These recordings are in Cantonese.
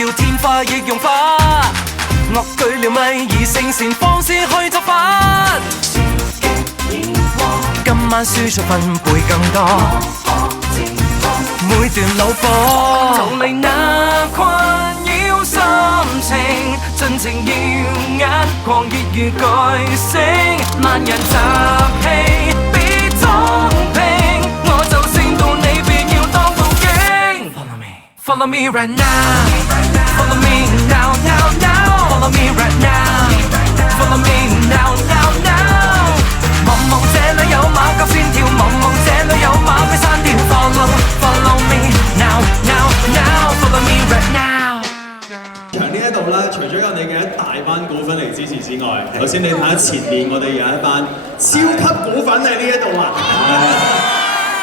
叫天花亦融化。樂舉了咪以聖善方式去執法。今晚輸出分貝更多，每段老火就嚟那困擾心情，盡情耀眼狂熱如巨星，萬人集氣別裝拼，我就勝到你別要當報警。Follow me right now, follow me now now now, follow me right now, follow me now now now。茫茫這裏有馬甲線條，茫茫這裏有馬飛山跳。Follow me now now now, follow me right now。場呢一度咧，除咗有你嘅一大班股份嚟支持之外，頭先你睇下前面我哋有一班超級股份喺呢一度啊！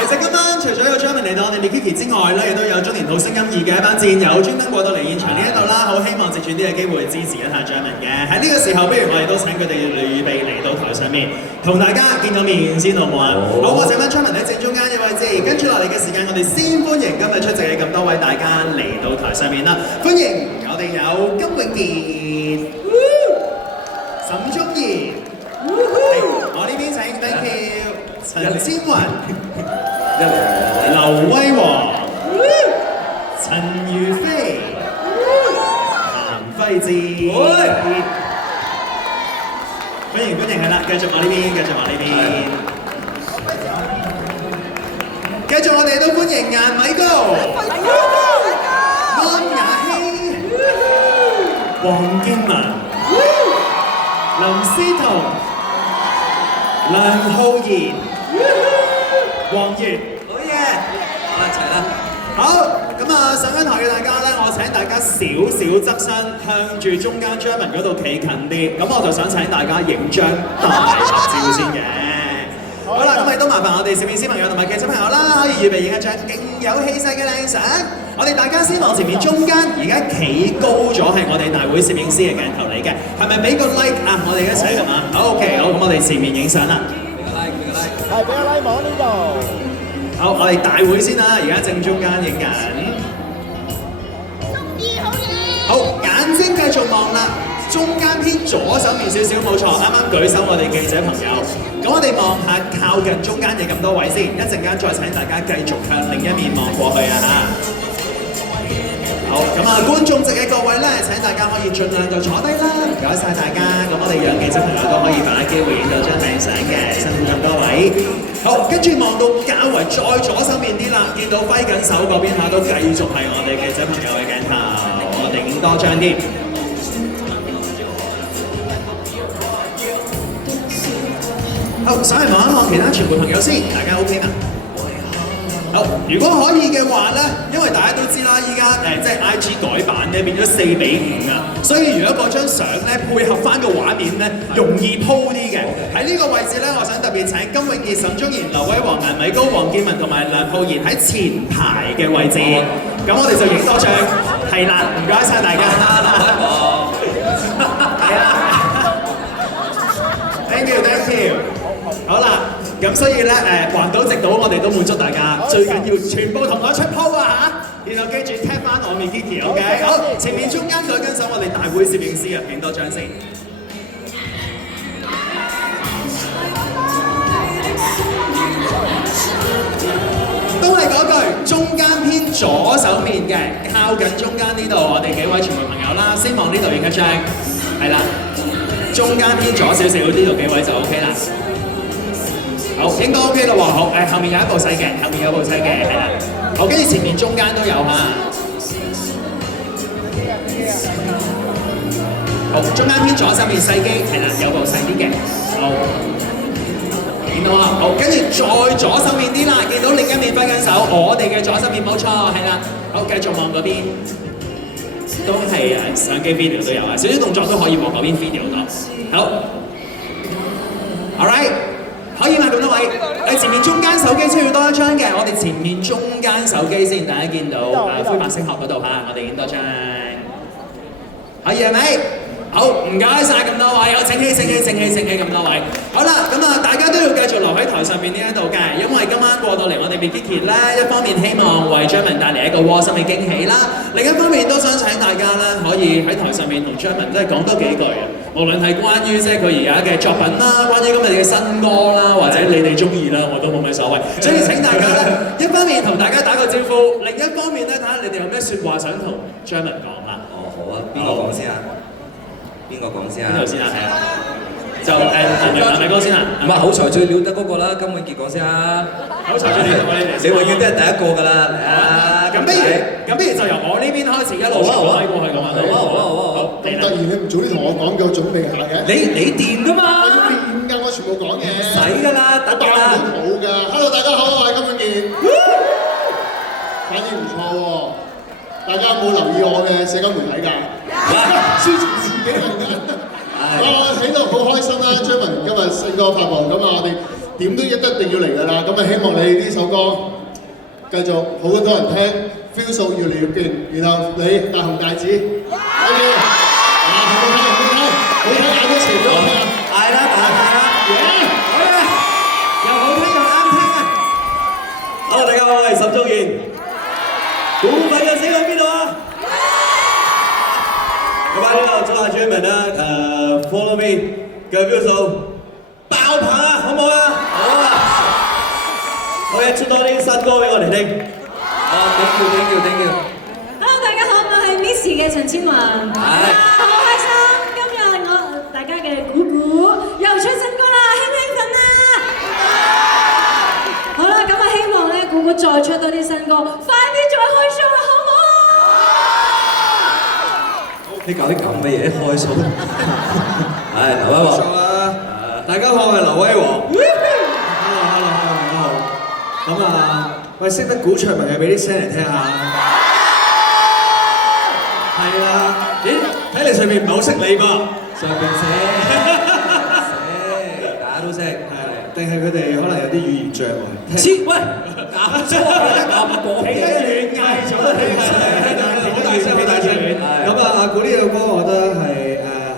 其實今晚除咗有 Jeremy 嚟到我哋 Mikiki 之外咧，亦都有中年好聲音2嘅一班戰友專登過到嚟現場呢一度啦，好希望藉住呢個機會支持一下 Jeremy 嘅。喺呢個時候，不如我哋都請佢哋預備嚟到台上面，同大家見到面先好唔好啊？好，我請翻 Jeremy 喺正中間嘅位置，跟住落嚟嘅時間，我哋先歡迎今日出席嘅咁多位大家嚟到台上面啦！歡迎我哋有金永傑、沈宗賢，我呢邊請 Thank you， 陳千雲。劉威煌、陳如飛、譚輝智，歡迎係啦，繼續我呢邊，繼續我哋都歡迎顏米高、安雅希、黃建文、林思彤、梁浩然、黃月，好嘢，好一齊啦！好，咁啊上緊台嘅大家咧，我請大家少側身，向住中間 Jeremy 嗰度企近啲，咁我就想請大家影張大合照先嘅。好啦，咁亦都麻煩我哋攝影師朋友同埋記者朋友啦，可以預備影一張勁有氣勢嘅靚相。我哋大家先望前面中間，而家企高咗係我哋大會攝影師嘅鏡頭嚟嘅，係咪俾個 like 啊？我哋一齊係嘛？好 OK， 好，咁我哋前面影相啦。係俾個 like 網呢度。好，我哋大會先啦，而家正中間影緊。好，眼睛繼續望啦，中間偏左手面少少，冇錯，啱啱舉手我哋記者朋友。咁我哋望下靠近中間嘅咁多位先，一陣間再請大家繼續向另一面望過去啊嚇。好，咁啊觀眾席嘅各位咧，請大家可以盡量就坐低啦，唔該晒大家。咁我哋讓記者朋友都可以把握機會影到張靚相嘅，辛苦咁多位。好，跟住望到較為再左手面啲啦，見到揮緊手嗰邊下都繼續係我哋記者朋友嘅鏡頭，我哋影多張啲。好，稍微望一望其他傳媒朋友先，大家 OK 嘛？好，如果可以嘅話咧，因為大家都知啦，依家即係 IG 改版咧變咗4:5啊，所以如果嗰張相咧配合翻個畫面咧，容易鋪啲嘅。喺呢個位置咧，我想特別請金永傑、沈宗賢、劉威煌、顏米高、黃建文同埋梁浩然喺前排嘅位置，咁我哋就影多張，係啦，唔該晒大家。係啊 ，thank you。好啦，咁所以咧橫島直島我哋都滿足大家，最緊要全部同我出鋪啊嚇！然後記住 tap 翻我面 Kiki，OK？ 好，前面中間舉緊手，我哋大會攝影師啊，影多張先。都係嗰句，中間偏左手面嘅，靠近中間呢度，我哋幾位傳媒朋友啦，先望呢度影一張，係啦，中間偏左少少，呢度幾位就 OK 啦。好，應該 OK 啦喎，好，後面有一部細嘅，係啦。好，跟住前面中間都有嚇。好，中間偏左手面細機，係啦，有部細啲嘅。好，見到啦。好，跟住再左手面啲啦，見到另一面揮緊手，我哋嘅左手面冇錯，係啦。好，繼續望嗰邊，都係相機 video 都有啊，少少動作都可以望嗰邊 video 到。好 ，all right。可以嘛咁多位？你前面中間手機需要多一張嘅，我哋前面中間手機先，大家見到灰白色殼嗰度嚇，我哋影多張。可以係咪？好，唔該晒咁多位，有正氣咁多位。好啦，咁啊，大家都要繼續留喺台上面呢一度嘅，因為今晚過到嚟我哋 Mikiki 咧，一方面希望為 Jerman 帶嚟一個窩心嘅驚喜啦，另一方面都想請大家咧可以喺台上面同 Jerman 都係講多幾句嘅，無論係關於即係佢而家嘅作品啦，關於今日嘅新歌啦，或者你哋中意啦，我都冇咩所謂。所以請大家咧，一方面同大家打個招呼，另一方面咧睇下你哋有咩説話想同 Jerman 講啊。哦，好啊，邊個講先啊？邊個講先啊？邊度先啊？就大哥先啊！唔係好才最了得嗰個啦，金永傑講先啊！好才最了得你永遠都係第一個㗎啦！啊，咁不如就由我呢邊開始一路傳拉過去咁啊！突然你唔早啲同我講，叫我準備下嘅。你掂㗎嘛？我要練㗎，我全部講嘅。使㗎啦，得㗎啦。好㗎。Hello， 大家好，我係金永傑。反應唔錯喎，大家有冇留意我嘅社交媒體㗎？宣傳自己嚟㗎。我喺度好開心啦 ，Jerman 今日新歌發布，咁啊我哋點都一定要嚟㗎啦，咁啊希望你呢首歌繼續好多人聽 ，feel 數越嚟越勁，然後你大紅大紫 ，OK， 好睇眼都潮咗啊！嗌啦，好嘅，又好聽又啱聽啊！好，大家好，我係沈宗賢。股份嘅死喺邊度啊？咁啊，呢度祝下 Jerman 啦，Follow Me 嘅 view 數爆棚啊，好唔好啊？好啊！我哋出多啲新歌俾我哋聽。Thank you。Hello， 大家好，我係 Miss 嘅陳千嬅。好開心，今日大家嘅鼓又出新歌啦，興唔興奮啊？好啦，咁啊希望咧鼓再出多啲新歌，快啲再開 show 啦，好唔好？你搞啲咁嘅嘢開 show？係劉威王。大家好，我係劉威王。Hello， 大家好。咁啊，喂，識得鼓唱咪俾啲聲嚟聽下。係啦，咦？睇嚟上面唔係好識你噃。上邊寫，大家都識。係，定係佢哋可能有啲語言障礙。黐，喂，搞錯咁講嘅。起得遠嗌咗，好大聲，好大聲。咁啊，阿鼓呢個歌，我覺得係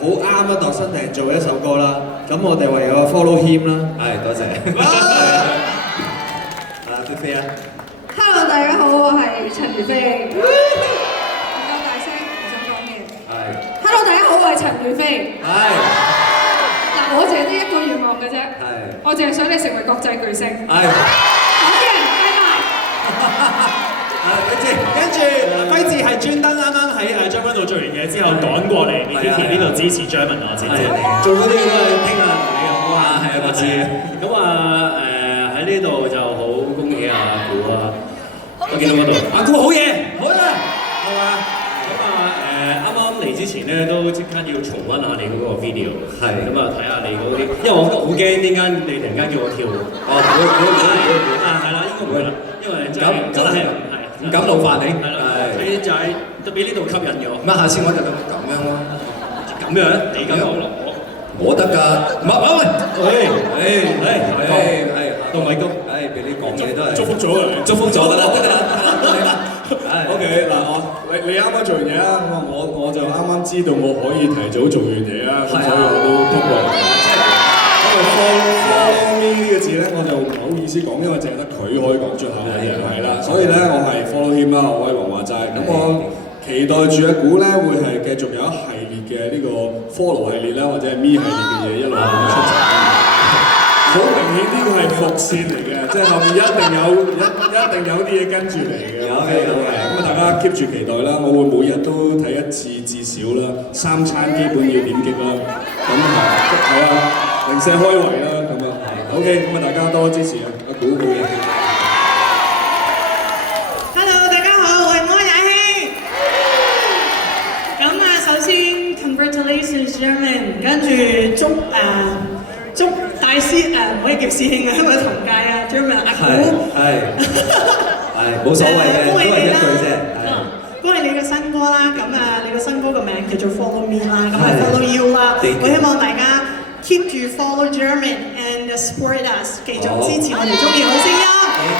好啱啊，度身訂做一首歌啦。咁我哋唯有 follow him 啦。係，多謝。菲菲啊 Hello， 大家好，我係陳如飛。唔夠大聲，唔想講嘢。係。Hello， 大家好，我係陳如飛。係。嗱，我淨係得一個願望嘅啫。係。我淨係想你成為國際巨星。係。好嘅，拜拜。跟住輝志係專登啱啱喺將軍澳做完嘢之後趕過嚟 Mikiki 呢度支持 Jerman 我知。做嗰啲都係聽啊，你咁啊，係啊，我知。咁啊喺呢度就好恭喜阿鼓啊！我見到嗰度，阿鼓好嘢，好啦，係嘛？咁啊啱啱嚟之前咧都即刻要重溫下你嗰個 video， 係咁啊睇下你嗰啲，因為我好驚點解你突然間叫我跳，哦，唔會係啦，應該唔會啦，因為真係唔敢勞煩你，係啦，你就係都俾呢度吸引咗。咁啊，下次我就咁樣咯。咁樣你咁講落我得㗎，唔係杜米高，俾你講嘢都係祝福咗㗎，祝福咗㗎啦，得㗎啦。OK 嗱，你啱啱做完嘢啦，我就啱啱知道我可以提早做完嘢啦，咁所以我都通過嚟。因為 follow me 呢個字咧，我就唔係好意思講，因為淨係得佢可以講出口嘅嘢，係啦，所以咧我係 follow him 啦，我威王話齋，咁我期待住阿鼓咧會係繼續有一系列嘅呢個 follow 系列啦，或者係 me 系列嘅嘢一路咁出嚟。好明顯呢個係伏線嚟嘅，即係後面一定有啲嘢跟住嚟嘅。有嘅，咁啊大家 keep 住期待啦，我會每日都睇一次至少啦，3餐基本要點擊啦，咁係啊，零舍開胃啦，咁樣。OK， 咁啊大家多支持啊，阿鼓好嘢。Hello， 大家好，我係柯雅希。咁啊，首先 congratulations Jerman， 跟住祝大師唔可以叫師兄啊，因為同屆啊 Jerman 阿鼓係冇所謂嘅，都係一句啫。恭喜你嘅新歌啦，咁啊，你嘅新歌嘅名叫做 Follow Me 啦，咁係 Follow You 啦。我希望大家 keep 住 follow Jerman and support us， 繼續支持我哋中意好聲音，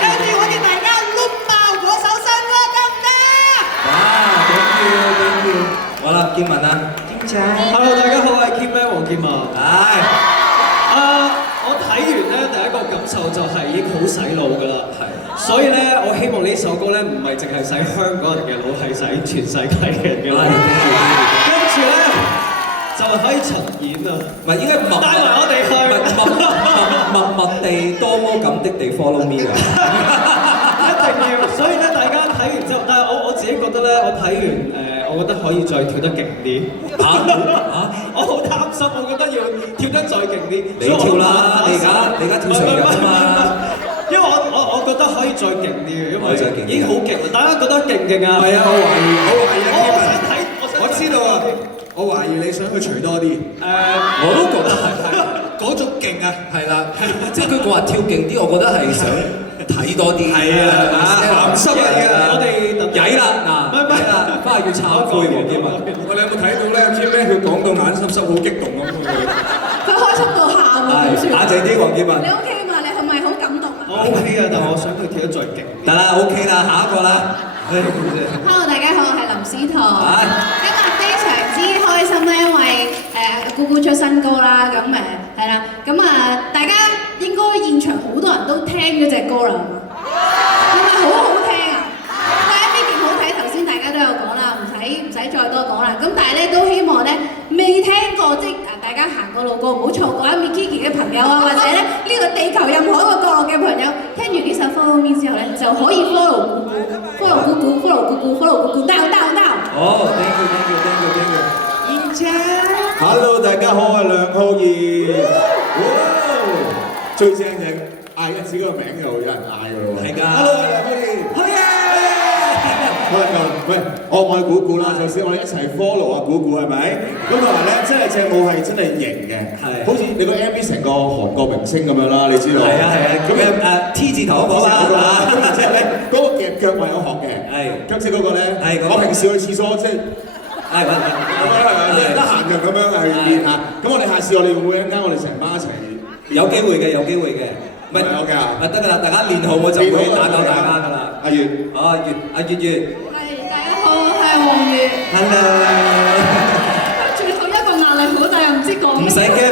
跟住我哋大家碌爆嗰首新歌得唔得？哇，thank you，好啦，建文啊。Hello， 大家好，我係 Kidman 黃健文。我睇完咧，第一個感受就係已經好洗腦㗎啦。所以咧，我希望呢首歌咧，唔係淨係洗香港人嘅腦，係洗全世界嘅人嘅腦。跟住咧，就可以巡演啊！唔係應該帶埋我哋去，默默地多麼感的地 follow me 㗎。一定要。所以咧，大家睇完之後，但係我自己覺得咧，我睇完我覺得可以再跳得勁啲。我好擔心，我覺得要跳得再勁啲。你跳啦！你而家跳上嚟啊嘛！因為我覺得可以再勁啲嘅，因為已經好勁啦。大家覺得勁唔勁啊？係啊，我懷疑我想睇，我知道啊，我懷疑你想佢除多啲。我都覺得係嗰種勁啊，係啦，即係佢話跳勁啲，我覺得係想睇多啲。係啊，鹹濕嚟嘅，我哋曳啦嗱，曳啦，翻去要懺悔喎，添啊！我哋有冇睇到咧？知咩？佢講到眼濕濕，好激動咁。佢開心到喊啊！點算？冷靜啲，黃健文。你 OK 嘛？你係咪好感動啊？我 OK 啊，但係我想佢跳得再勁。得啦，OK 啦，下一個啦。Hello， 大家好，我係林思彤。今日非常之開心啦，因為姑姑出新歌啦，咁係啦，咁大家應該現場好多人都聽咗隻歌啦，係咪好好聽啊？第一呢件好睇，頭先大家都有講啦，唔使再多講啦。咁但係咧都希望咧未聽過即大家行過路過唔好錯過一面 Kiki 嘅朋友啊，或者咧呢個地球任何一個角落嘅朋友，聽完呢首 Follow Me 之後咧就可以 follow 姑姑 down。哦 ，thank you。Hello， 大家好，我係梁浩然。最正就嗌一次嗰個名就有人嗌㗎喎。係㗎。Hello， 我係梁浩然。喂，我愛估估啦，首先我哋一齊 follow 啊估估係咪？咁同埋咧，真係隻舞係真係型嘅，係好似你個 MV 成個韓國明星咁樣啦，你知道？係啊。咁T 字頭嗰個啦，即係嗰個夾腳位我學嘅，係。今次嗰個咧，我平時去廁所即係。係得閒就咁樣去練下。咁我哋下次我哋會唔會一陣間我哋成班一齊？有機會嘅，唔係有嘅啊。得㗎啦，大家練好我就會打夠大家㗎啦。阿月，阿月。係，大家好，我係黃月。Hello。最後一個壓力好大，又唔知講咩。唔使驚。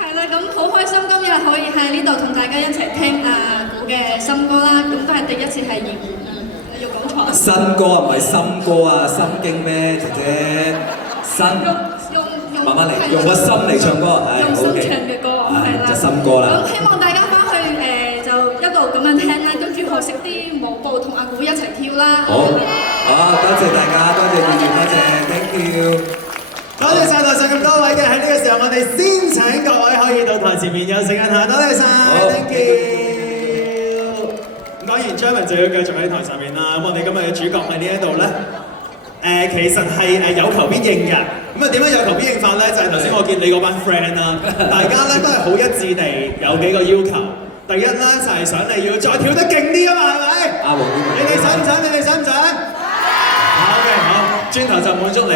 係啦，咁好開心今日可以喺呢度同大家一齊聽阿古嘅新歌啦，咁都係第一次係要講錯。新歌啊，唔係心歌啊，心經咩，姐姐？慢慢嚟，用個心嚟唱歌，用心唱嘅歌，係啦，就心歌啦。咁希望大家翻去就一路咁樣聽啦，跟住學識啲舞步，同阿古一齊跳啦。好，多謝大家，多謝月月，多謝 ，thank you。多謝晒台上咁多位嘅，喺呢個時候我哋先請各位可以到台前面休息一下，多謝晒 ，thank you。咁講完張文就要繼續喺台上面啦。咁我哋今日嘅主角喺呢一度咧，其實係有求必應嘅。咁啊點樣有求必應法咧？就係頭先我見你嗰班 friend 啦，大家咧都係好一致地有幾個要求。第一啦就係想你要再跳得勁啲啊嘛，係咪？阿黃，你哋想唔想？好嘅，好，轉頭就滿足你。